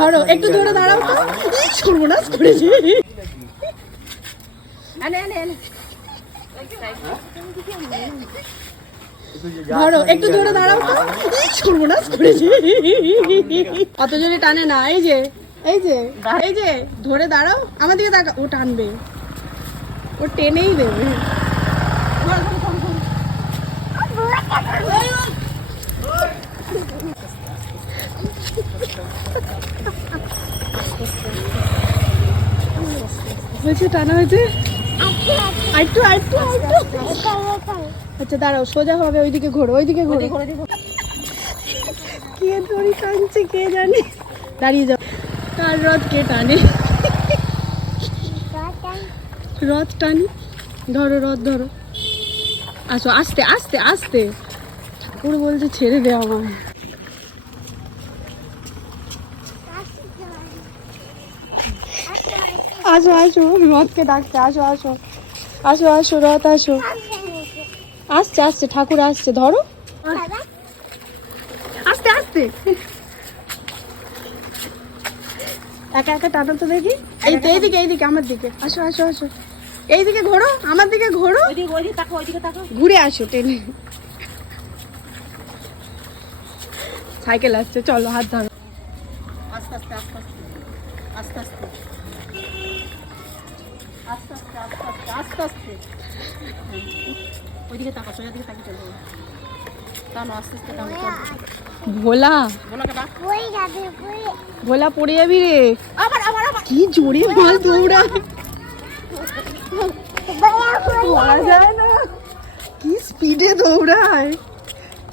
ধরো একটু ধরে দাঁড়াও তো, সর্বনাশ করেছি। ধরো একটু ধরে দাঁড়াও তো, সর্বনাশ করেছি। অত জোরে টানে না, এই যে এই যে এই যে ধরে দাঁড়াও, আমার দিকে তাকা, ও টানবে, ও টেনেই দেবে। হয়েছে, টানা হয়েছে, আরেকটু আরেকটু আরেকটু। আচ্ছা দাঁড়াও, সোজা হবে, ওইদিকে ঘোরো, ওইদিকে ঘোরো। কে দড়ি টানছে কে জানে, দাঁড়িয়ে যাও। কার রথ কে টানে? রথ টানি, ধরো রথ ধরো, আসো আস্তে আস্তে আস্তে। ঠাকুর বলছে ছেড়ে দে আমায়। আসো আসো, রথকে ডাকতে, আসো আসো আসো আসো, রথ আসো, আসছে আসছে, ঠাকুর আসছে, ধরো আস্তে আস্তে। একা একা টানো তো দেখি, এই তো এইদিকে এইদিকে আমার দিকে, আসো আসো আসো, এইদিকে ঘোরো, আমার দিকে ঘোরো, ঘুরে আসো টেনে। সাইকেল আসছে, চলো হাত ধরো, আস্তে আস্তে আস্তে আস্তে আস্তে আস্তে আস্তে আস্তে আস্তে আস্তে। ওইদিকে তাকা, সোজা দিকে তাকিয়ে চলবে, টানো আস্তে আস্তে টানো। ভোলা ভোলা পড়ে যাবি রে, আবার আবার আবার, কি জোরে বল দৌড়ায়, বলা যায় না কি স্পিডে দৌড়ায়।